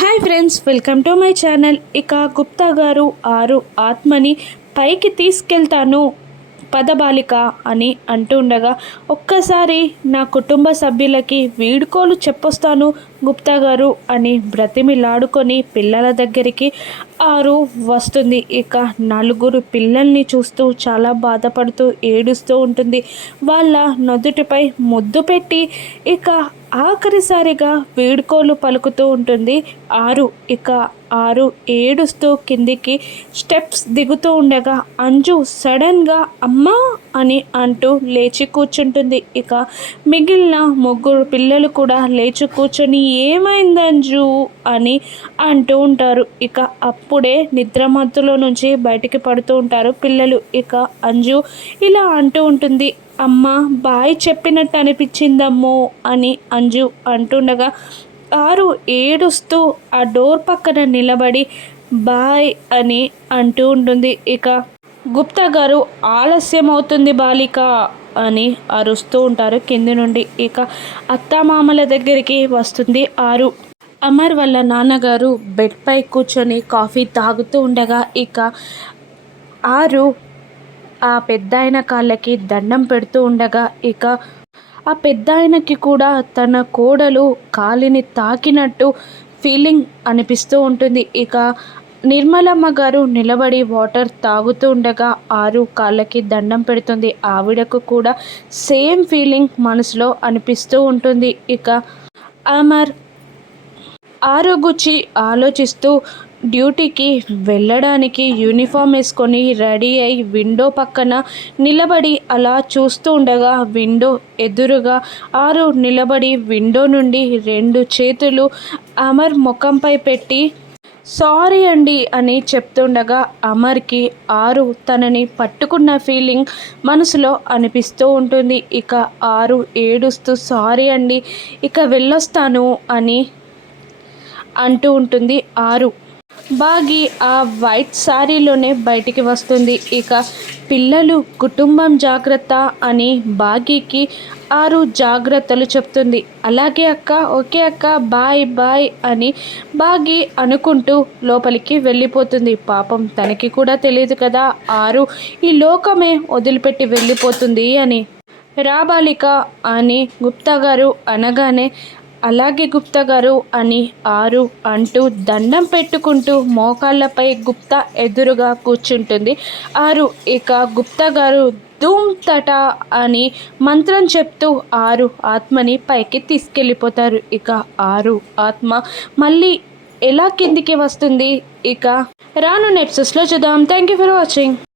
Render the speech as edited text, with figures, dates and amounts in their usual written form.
Hi friends, welcome to my channel. ఇక గుప్తా గారు ఆరు ఆత్మని పైకి తీసుకెళ్తాను పదబాలిక అని అంటూ ఉండగా, ఒక్కసారి నా కుటుంబ సభ్యులకి వీడుకోలు చెప్పొస్తాను గుప్తా గారు అని బ్రతిమిలాడుకొని పిల్లల దగ్గరికి ఆరు వస్తుంది. ఇక నలుగురు పిల్లల్ని చూస్తూ చాలా బాధపడుతూ ఏడుస్తూ ఉంటుంది. వాళ్ళ నుదుటిపై ముద్దు పెట్టి ఇక ఆఖరిసారిగా వీడుకోలు పలుకుతూ ఉంటుంది ఆరు. ఇక ఆరు ఏడుస్తూ కిందికి స్టెప్స్ దిగుతూ ఉండగా అంజు సడన్గా అమ్మా అని అంటూ లేచి కూర్చుంటుంది. ఇక మిగిలిన ముగ్గురు పిల్లలు కూడా లేచి కూర్చొని ఏమైంది అంజు అని అంటూ ఉంటారు. ఇక అప్పుడే నిద్రమత్తులో నుంచి బయటికి పడుతూ ఉంటారు పిల్లలు. ఇక అంజు ఇలా అంటూ ఉంటుంది, అమ్మ బాయ్ చెప్పినట్టు అనిపించిందమ్మో అని అంజు అంటుండగా ఆరు ఏడుస్తూ ఆ డోర్ పక్కన నిలబడి బాయ్ అని అంటూ ఉంటుంది. ఇక గుప్తా గారు ఆలస్యం అవుతుంది బాలిక అని అరుస్తూ ఉంటారు కింది నుండి. ఇక అత్తామామల దగ్గరికి వస్తుంది ఆరు. అమర్ వాళ్ళ నాన్నగారు బెడ్పై కూర్చొని కాఫీ తాగుతూ ఉండగా ఇక ఆరు ఆ పెద్దాయన కాళ్ళకి దండం పెడుతూ ఉండగా ఇక ఆ పెద్దాయనకి కూడా తన కోడలు కాలిని తాకినట్టు ఫీలింగ్ అనిపిస్తూ ఉంటుంది. ఇక నిర్మలమ్మ గారు నిలబడి వాటర్ తాగుతూ ఉండగా ఆరు కాళ్ళకి దండం పెడుతుంది. ఆవిడకు కూడా సేమ్ ఫీలింగ్ మనసులో అనిపిస్తూ ఉంటుంది. ఇక అమర్ ఆరు గుచ్చి ఆలోచిస్తూ డ్యూటీకి వెళ్ళడానికి యూనిఫామ్ వేసుకొని రెడీ అయి విండో పక్కన నిలబడి అలా చూస్తూ ఉండగా విండో ఎదురుగా ఆరు నిలబడి విండో నుండి రెండు చేతులు అమర్ ముఖంపై పెట్టి సారీ అండి అని చెప్తుండగా అమర్కి ఆరు తనని పట్టుకున్న ఫీలింగ్ మనసులో అనిపిస్తూ ఉంటుంది. ఇక ఆరు ఏడుస్తూ సారీ అండి, ఇక వెళ్ళొస్తాను అని అంటూ ఉంటుంది ఆరు. బాగి ఆ వైట్ శారీలోనే బయటికి వస్తుంది. ఇక పిల్లలు కుటుంబం జాగ్రత్త అని బాగీకి ఆరు జాగ్రత్తలు చెప్తుంది. అలాగే అక్క, ఓకే అక్క, బాయ్ బాయ్ అని బాగి అనుకుంటూ లోపలికి వెళ్ళిపోతుంది. పాపం తనకి కూడా తెలియదు కదా ఆరు ఈ లోకమే వదిలిపెట్టి వెళ్ళిపోతుంది అని. రాబాలిక అని గుప్తా గారు అనగానే అలాగే గుప్తా గారు అని ఆరు అంటూ దండం పెట్టుకుంటూ మోకాళ్ళపై గుప్తా ఎదురుగా కూర్చుంటుంది ఆరు. ఇక గుప్తా గారు ధూమ్ తట అని మంత్రం చెప్తూ ఆరు ఆత్మని పైకి తీసుకెళ్ళిపోతారు. ఇక ఆరు ఆత్మ మళ్ళీ ఎలా కిందికి వస్తుంది ఇక రాను ఎపిసోడ్స్లో చూద్దాం. Thank you for watching.